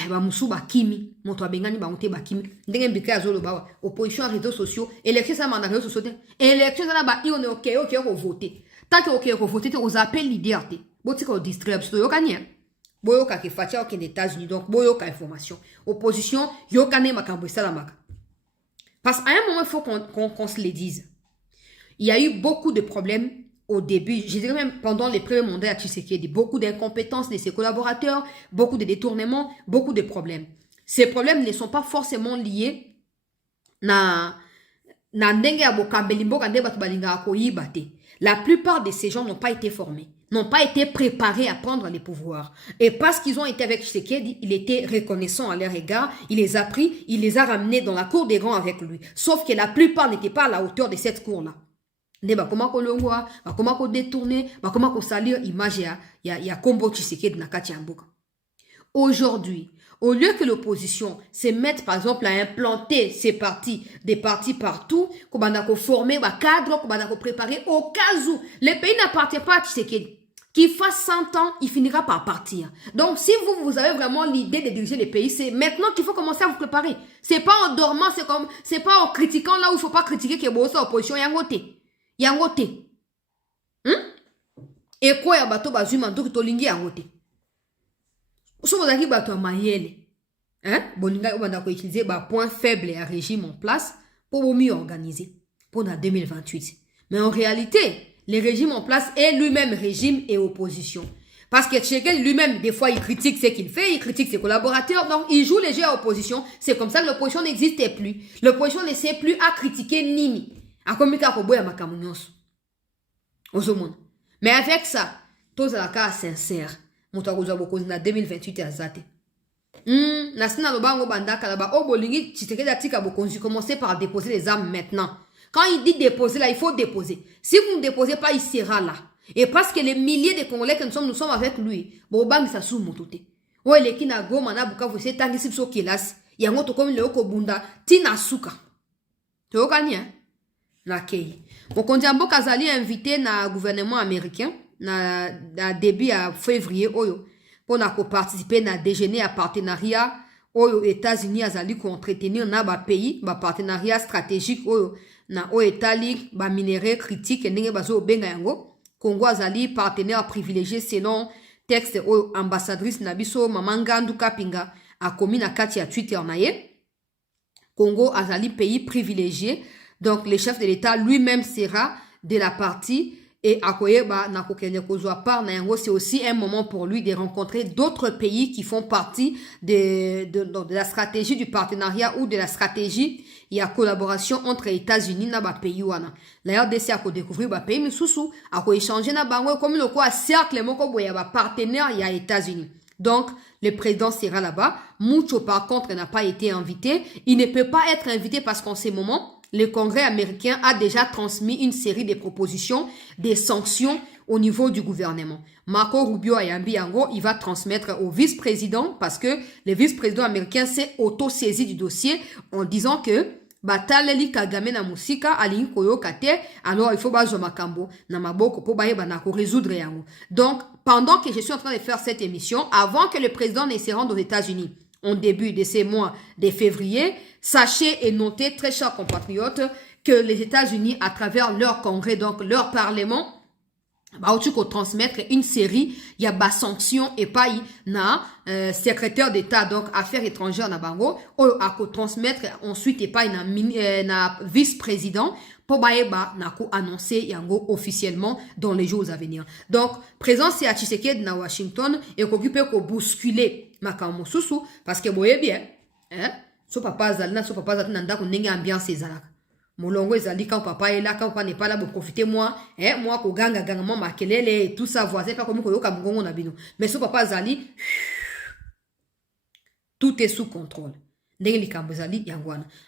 Ba musu ba kimi, moto abengani ba monte ba kimi. Ndenge mbika azolo ba opposition à réseaux sociaux, élection ça manda réseaux sociaux. Élection ça ba on est OK ko voter. Tant que vous votez, vous appelez l'idée. Vous avez distribué. Vous avez boyoka ke fatia aux États-Unis, donc boyoka information. Opposition, yokane makambo salamaka. Parce qu'à un moment, il faut qu'on se le dise. Il y a eu beaucoup de problèmes au début, je dirais même pendant les premiers mandats à Tshisekedi, beaucoup d'incompétences de ses collaborateurs, beaucoup de détournements, beaucoup de problèmes. Ces problèmes ne sont pas forcément liés na ndenge ya bokambeli mboka nde bato balingaka koyiba te. La plupart de ces gens n'ont pas été formés, n'ont pas été préparés à prendre les pouvoirs. Et parce qu'ils ont été avec Tshisekedi, il était reconnaissant à leur égard, il les a pris, il les a ramenés dans la cour des grands avec lui. Sauf que la plupart n'étaient pas à la hauteur de cette cour-là. Comment qu'on le voit, comment qu'on détourne, comment qu'on salir l'image ya Kombo Tshisekedi na kati ya mboka. Aujourd'hui, au lieu que l'opposition se mette, par exemple, à implanter des partis partout, qu'on a former un cadre, qu'on a préparer au cas où les pays n'appartiennent pas à Tshisekedi. qu'il fasse 100 ans, il finira par partir. Donc, si vous avez vraiment l'idée de diriger le pays, c'est maintenant qu'il faut commencer à vous préparer. C'est pas en dormant, c'est pas en critiquant là où il faut pas critiquer que vous êtes opposition. Yangote. Et quoi, ya bato bazuma, donc tolingi yangote. Si vous avez bato mayele, bolinga on a utiliser point faible et un régime en place pour mieux organiser pour 2028. Mais en réalité, le régime en place est lui-même régime et opposition. Parce que Tshisekedi lui-même, des fois, il critique ce qu'il fait, il critique ses collaborateurs, donc il joue les jeux à opposition. C'est comme ça que l'opposition n'existait plus. L'opposition ne sait plus à critiquer Nini. À komika koboya makamunyoso. Mais avec ça, tous à la cas sincère, moutagoza bokozi na 2028 à zate. Nasina lobango bandaka là-bas, oh bolingi, Tshisekedi atika bokozi, commencez par déposer les armes maintenant. Quand il dit déposer là, il faut déposer. Si vous ne déposez pas, il sera là. Et parce que les milliers de Congolais que nous sommes avec lui, Bobang ça sous motote. Ouais, les kina goma na buka vous c'est tangi sipso kilas. Yango to comme le okobunda tina suka. Tu vois hein? Na kei. Mokondi ambo kazali invité na gouvernement américain na début à février oyo pour na participer na déjeuner à partenariat oyo États-Unis azali ko entretenir na ba pays ba partenariat stratégique oyo na o Etali ba minerais critique ndenge bazo benga yango. Congo azali partenaire privilégié selon texte oyo ambassadrice na biso Mamangandu Kapinga a commis na kati ya Twitter na ye. Congo azali pays privilégié. Donc, le chef de l'État lui-même sera de la partie et Akoyeba Nakokenya Kozwa par Nayango, c'est aussi un moment pour lui de rencontrer d'autres pays qui font partie de la stratégie du partenariat ou de la stratégie. Il y a collaboration entre États-Unis et les pays. D'ailleurs, dès à découvrir les pays, mais sous à échanger na bango comme le quoi cercle moko boya ba partenaire il y a États-Unis. Donc, le président sera là-bas. Mucho, par contre, n'a pas été invité. Il ne peut pas être invité parce qu'en ce moment, le Congrès américain a déjà transmis une série de propositions, des sanctions au niveau du gouvernement. Marco Rubio Ayambi Yango, il va transmettre au vice-président parce que le vice-président américain s'est auto-saisi du dossier en disant que Bataleli Kagame na musika alingi koyoka te, alors il faut bazo makambo na maboko po baye banako résoudre yango. Donc, pendant que je suis en train de faire cette émission, avant que le président ne se rende aux États-Unis, en début de ces mois de février, sachez et notez, très chers compatriotes, que les États-Unis, à travers leur congrès, donc leur parlement, bah, tu transmettre une série, il y a des sanctions et pas na secrétaire d'État, donc affaires étrangères na bango, ou à transmettre ensuite et pas na vice-président, pour baeba na ko annoncer yango officiellement dans les jours à venir. Donc, présence à Tshisekedi na Washington et occupé ko bousculer makambo susu parce que boye bien, so papa zalina so papa zalina ndako ndenge ambiance ezalaka. Molongo ezali quand papa est là, quand papa n'est pas là, vous profitez moi, moi ko ganga ganga moi makelele et tout ça voisin pas comme ko yoka mbongo na bino. Mais so papa zali tout est sous contrôle. Les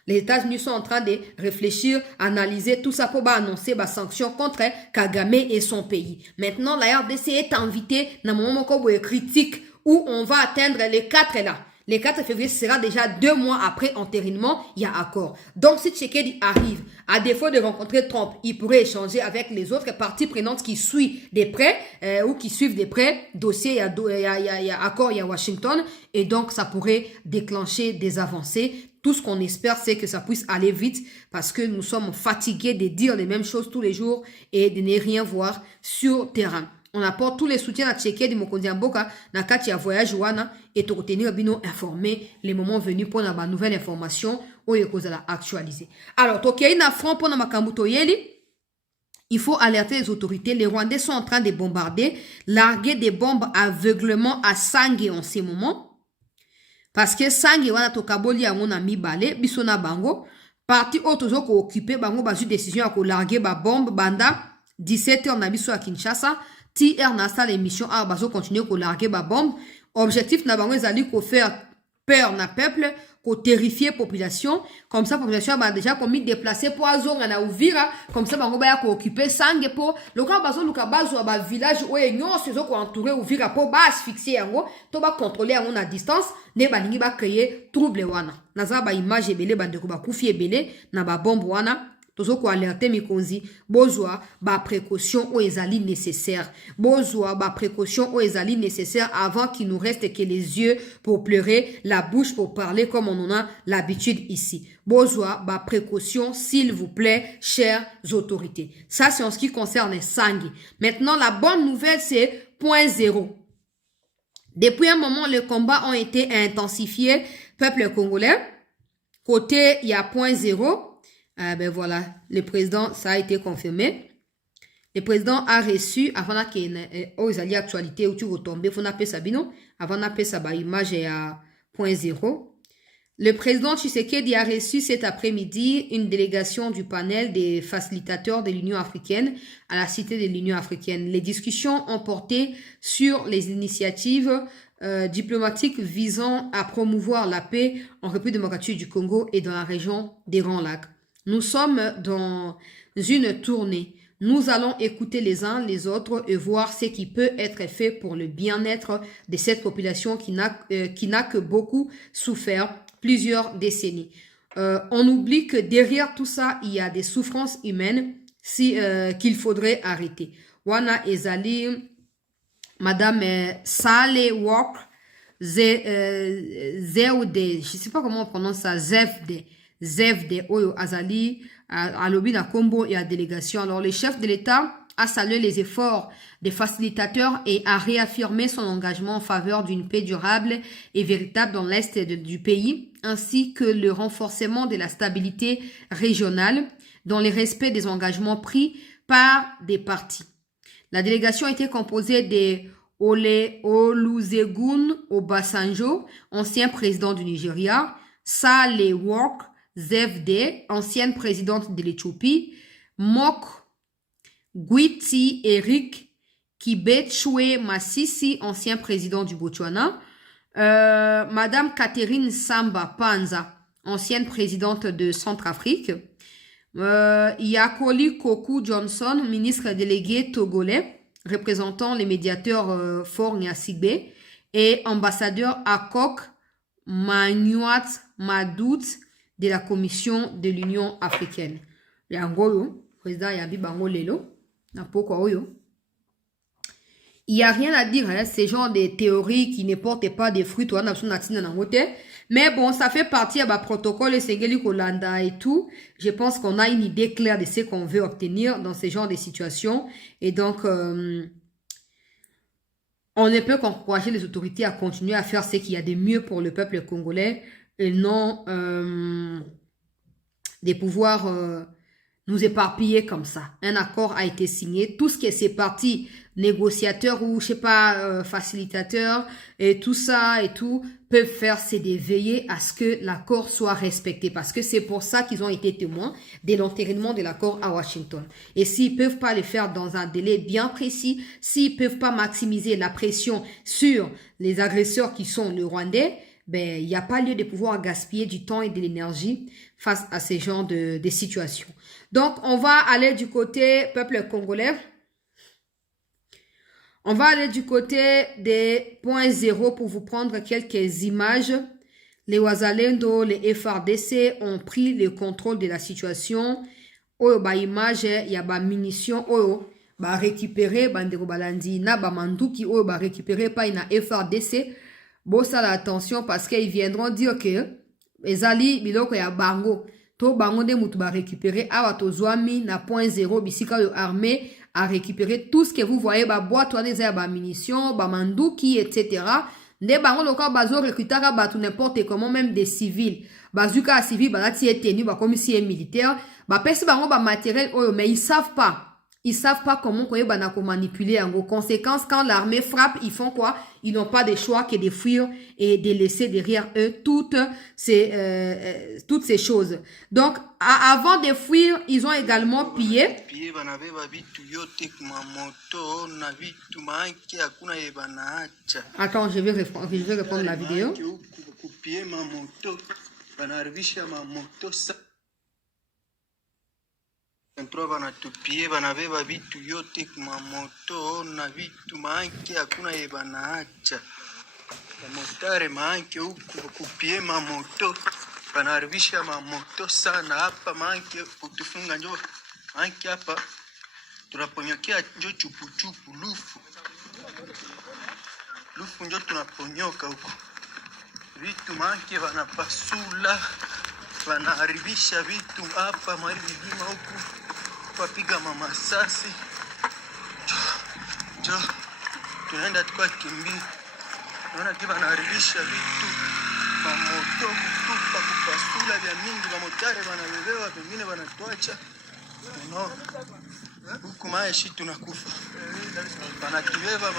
États-Unis sont en train de réfléchir, analyser tout ça pour annoncer des sanctions contre Kagame et son pays. Maintenant, la RDC est invitée dans un moment critique où on va atteindre les 4 là. Le 4 février, ce sera déjà 2 mois après entérinement, il y a accord. Donc, si Tshisekedi arrive, à défaut de rencontrer Trump, il pourrait échanger avec les autres parties prenantes qui suivent de près, ou qui suivent de près, dossier, il y a accord, il y a Washington, et donc ça pourrait déclencher des avancées. Tout ce qu'on espère, c'est que ça puisse aller vite, parce que nous sommes fatigués de dire les mêmes choses tous les jours et de ne rien voir sur terrain. On apporte tous les soutiens à Tshisekedi Mokonzi Mboka na kati ya voyage wana et te retenir bino informé les moments venus pour na nouvelle information ou yekozala actualiser. Alors, tokei na front pour na makambu toyeli, il faut alerter les autorités. Les Rwandais sont en train de bombarder, larguer des bombes aveuglement à Sange en ce moment. Parce que Sange wana tokaboli yango na mibale, biso na bango, parti otozo ko occuper bango bazu décision à ko larguer ba bombe banda 17h na biso à Kinshasa. TR na l'émission a bazo continuer ko larguer ba bombe. Objectif na bango ezali ko faire peur na peuple, ko terrifier population. Comme ça population ba déjà commis déplacer pour azonga na Uvira, comme ça bango ba ya ko occuper Sange pour le cas bazo luka bazo ba village où enyo sezo ko entourer Uvira pour ba asphyxier yango, to ba contrôler yango na distance, ne ba lingi ba créer trouble wana. Naza ba image ebele ba ndeko ba kufi ebele na ba bombe wana. tozo ko alerter mikonzi bozwa ba précaution o ezali nécessaire bozwa ba précaution o ezali nécessaire avant qu'il nous reste que les yeux pour pleurer, la bouche pour parler comme on en a l'habitude ici. Bozwa ba précaution s'il vous plaît, chères autorités. Ça c'est en ce qui concerne Sangui. Maintenant la bonne nouvelle c'est point zéro. Depuis un moment, les combats ont été intensifiés. Peuple congolais, côté, il y a point zéro. Ben voilà, le président, ça a été confirmé. Le président a reçu, avant qu'il y ait une actualité où tu retombes, il faut appeler ça, bino, avant d'appeler ça, image à point zéro. Le président Tshisekedi a reçu cet après-midi une délégation du panel des facilitateurs de l'Union africaine à la Cité de l'Union africaine. Les discussions ont porté sur les initiatives diplomatiques visant à promouvoir la paix en République démocratique du Congo et dans la région des Grands Lacs. Nous sommes dans une tournée. Nous allons écouter les uns les autres et voir ce qui peut être fait pour le bien-être de cette population qui n'a que beaucoup souffert plusieurs décennies. On oublie que derrière tout ça, il y a des souffrances humaines qu'il faudrait arrêter. Wana ezali Madame Sale Walk Zewde, je sais pas comment on prononce ça, Zewde Oyo Azali à l'objet d'un combo et à délégation. Alors le chef de l'État a salué les efforts des facilitateurs et a réaffirmé son engagement en faveur d'une paix durable et véritable dans l'Est du pays, ainsi que le renforcement de la stabilité régionale dans le respect des engagements pris par des partis. La délégation était composée de Olusegun Obasanjo, ancien président du Nigeria, Sahle-Work Zewde, ancienne présidente de l'Éthiopie, Mok Gwiti Eric Kibetchwe Masisi, ancien président du Botswana, Madame Catherine Samba Panza, ancienne présidente de Centrafrique, Yakoli Koku Johnson, ministre délégué togolais, représentant les médiateurs Faure Gnassigbe, et ambassadeur Akok Manuat Madout de la Commission de l'Union africaine. Yangoyo, président Yabi Bango Lelo, il n'y a rien à dire, hein, ces genres de théories qui ne portent pas des fruits, mais bon, ça fait partie de protocole et tout. Je pense qu'on a une idée claire de ce qu'on veut obtenir dans ce genre de situations. Et donc, on ne peut qu'encourager les autorités à continuer à faire ce qu'il y a de mieux pour le peuple congolais et non de pouvoir nous éparpiller comme ça. Un accord a été signé. Tout ce qui est ces partis négociateurs ou, je sais pas, facilitateurs et tout ça et tout peuvent faire, c'est de veiller à ce que l'accord soit respecté. Parce que c'est pour ça qu'ils ont été témoins de l'entérinement de l'accord à Washington. Et s'ils peuvent pas le faire dans un délai bien précis, s'ils peuvent pas maximiser la pression sur les agresseurs qui sont le Rwandais, ben, il n'y a pas lieu de pouvoir gaspiller du temps et de l'énergie face à ces genres de situations. Donc, on va aller du côté peuple congolais. On va aller du côté des points zéro pour vous prendre quelques images. Les Wazalendo, les FRDC ont pris le contrôle de la situation. Oyo ba image, il y a ba munitions, oyo ba récupérer, bandeko balandi, na ba manduki, oyo ba récupérer pas na FRDC. Bon, ça l'attention parce qu'ils viendront dire que ezali biloko ya bango. To bango de mutu ba récupérer awa to zwami na point zéro bisika yo armée à récupérer tout ce que vous voyez ba boîte wa des ba munitions, ba manduki etc. Nde bango loka bazo recrutera ba tout n'importe comment même des civils. Bazuka civil ba lati tenu ba comme si est militaire, ba pesi bango ba matériel oyo mais ils savent pas. Ils savent pas comment manipuler en gros. Conséquence, quand l'armée frappe, ils font quoi? Ils n'ont pas de choix que de fuir et de laisser derrière eux toutes ces choses. Donc, avant de fuir, ils ont également pillé. Attends, je vais répondre la vidéo. Mpro banatupie banabeba vitu yote kumamoto na vitu maanke hakuna ye banaacha bamotare maanke huku kupie mamoto wanaharibisha mamoto sana hapa, manke kutufunga njo manke hapa tunaponyokea njo chupuchupu lufu njo tunaponyoka huko vitu, manke wanapasula wanaharibisha vitu hapa mwari vilima huku, wapiga mamasasi jo tunaenda tukwa kimbia, naona kiva wanaharibisha vitu mamoto kutupa kupasula vya mingi, mamotare wanabebewa, pengine wanatuacha huku maeshi tunakufa wanakibeba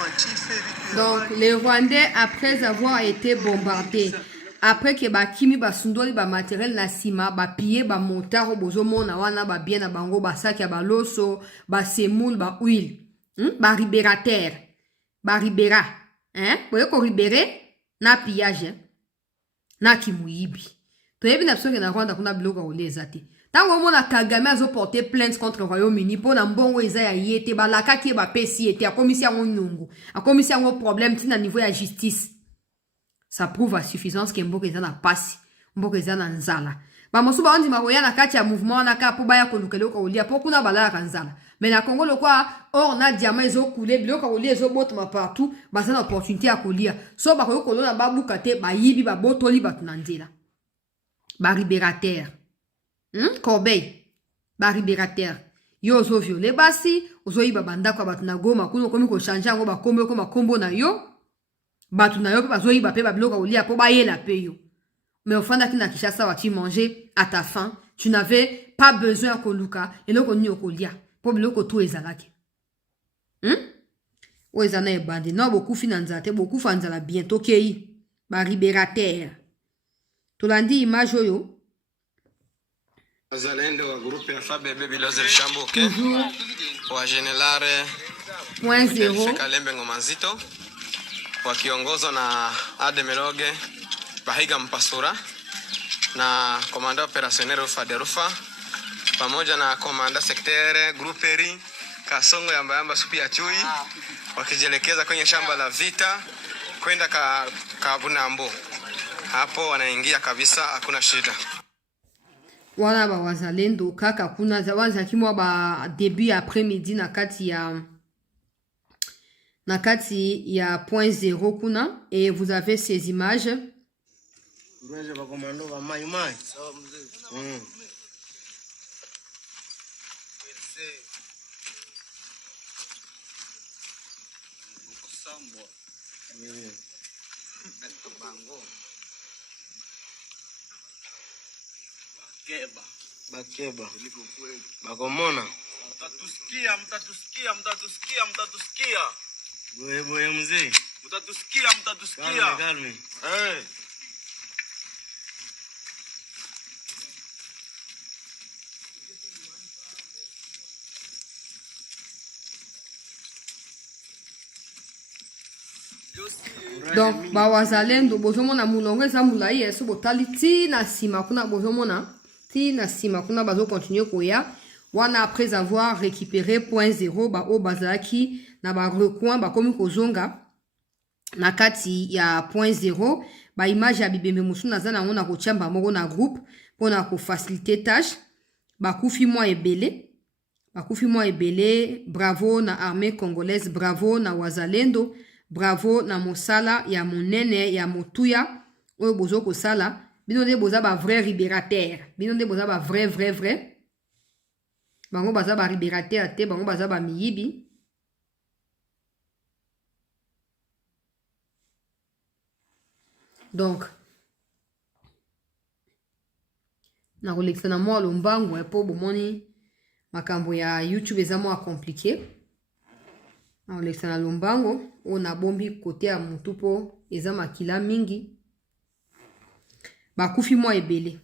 machife vitu. Donc les Rwandais, après avoir été bombardés, après que bakimi basundoli ba matériel na sima ba piller ba motaro bozo mona wana ba bien na bango ba sac ya baloso ba semoule ba huile ba libérateur ba libéra boye ko libérer na pillage na kimuibi to yebi na biso ke na Rwanda kuna biloko oleza te. Tango mona Kagame azo porter plainte contre Royaume-Uni po na mbongo eza ya yete balaka ki ba pesi ete akomisi yango nyungu akomisi yango problème tina niveau ya justice. Ça prouve à suffisance que mboka eza na pasi, mboka eza na nzala. Ba mosu ba ondima koya na kati ya mouvement na ka po baya kolukelo ko olia po kuna balaka ka nzala. Mais na Congo lokwa or na diamant ezo couler biloko olia ezo botama partout, ba za na opportunité ya kolia. So ba ko kolona ba buka te ba yibi ba botoli ba tunanzela. Ba libérateur. Corbeil. Ba libérateur. Yo ozo violer basi, ozo yiba banda kwa batuna goma kuno komi ko changer ngo ba kombo ko makombo na yo. Batu na yo pe bazoyi ba pe ba biloko olia po ba yela pe yo. Mais au fond na Kinshasa wa tu manger à ta faim, tu n'avais pas besoin koluka eloko ni okolia po biloko tout ezalaki. O ezana e bandi no beaucoup finanza te beaucoup fanzala bientôt kei ba libérateur. Tolandi image oyo wazalendo wa grupe ya Fabe Biloze Shambuke wa Generale .0 Kalembe Ngomanzito wakiongozwa na Ademeloge Bahiga Mpasura na komanda operasionero Faderufa pamoja na komanda sektere gruperi Kasongo ya Mbayamba Supi ya Chui wakijelekeza kwenye shamba la vita kwenda Kabunambo. Hapo wanaingia kabisa, hakuna shida. Wana ba wazalendo kaka kuna zawanza kimwa ba début après-midi na kati ya point 0 kuna, et vous avez ces images. Bakeba bakomona mtatusikia boye mzee, mtatusikia kalme. Donc ba wazalendo bozomona mulongo eza mulai eso botali ti na sima kuna bozomona ti na sima kuna bazo continuer koya wana après avoir récupéré point 0 ba o bazaki na ba recoin ba komi kozonga na kati ya point 0 ba image ya bibembe musu na zana ngona ko chamba moko na groupe pona ko faciliter tâche ba kufi moi ebele. Bravo na armée congolaise, bravo na wazalendo, bravo na mosala ya monene ya motuya oyo bozo ko sala. Bino nde boza ba vrai libérateur, bino nde boza ba vrai bango baza ba libérateur te, bango baza ba miyibi. Donc na kolekisa na mwa lombango po bomoni makambo ya YouTube eza mwa compliqué. Na kolekisa na lombango o na bombi kote ya mutu po eza makila mingi. Bakufi mwa ebele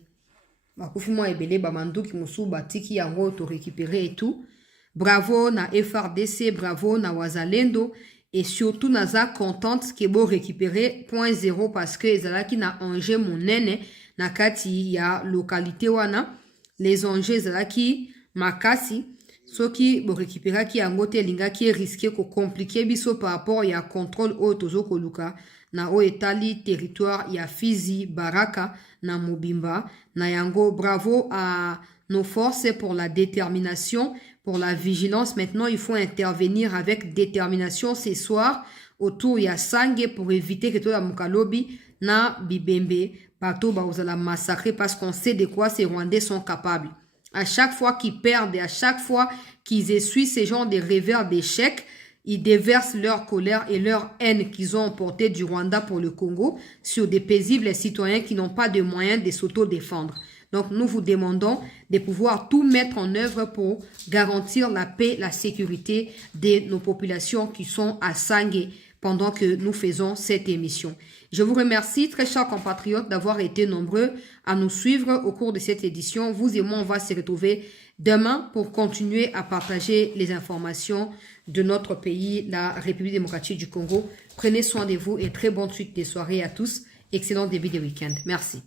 ba manduki musu batiki yango to récupérer et tout. Bravo na FRDC, bravo na wazalendo, et surtout naza contente que bo récupérer point 0 parce que ezalaki na enjeu monene na kati ya localité wana. Les enjeux ezalaki makasi soki bo récupéraki yango te lingaki risquer ko compliquer biso par rapport ya contrôle o tozo koluka na Oetali, territoire ya Fizi, Baraka, na Mobimba. Na yango, bravo à nos forces pour la détermination, pour la vigilance. Maintenant, il faut intervenir avec détermination ce soir autour ya Sange pour éviter que tout la Mukalobi na Bibembe, bateau la massacrer parce qu'on sait de quoi ces Rwandais sont capables. À chaque fois qu'ils perdent et à chaque fois qu'ils essuient ces genres de revers d'échecs, ils déversent leur colère et leur haine qu'ils ont emporté du Rwanda pour le Congo sur des paisibles citoyens qui n'ont pas de moyens de s'auto-défendre. Donc, nous vous demandons de pouvoir tout mettre en œuvre pour garantir la paix, la sécurité de nos populations qui sont à Sange pendant que nous faisons cette émission. Je vous remercie, très chers compatriotes, d'avoir été nombreux à nous suivre au cours de cette édition. Vous et moi, on va se retrouver demain pour continuer à partager les informations de notre pays, la République démocratique du Congo. Prenez soin de vous et très bonne suite des soirées à tous. Excellent début de week-end. Merci.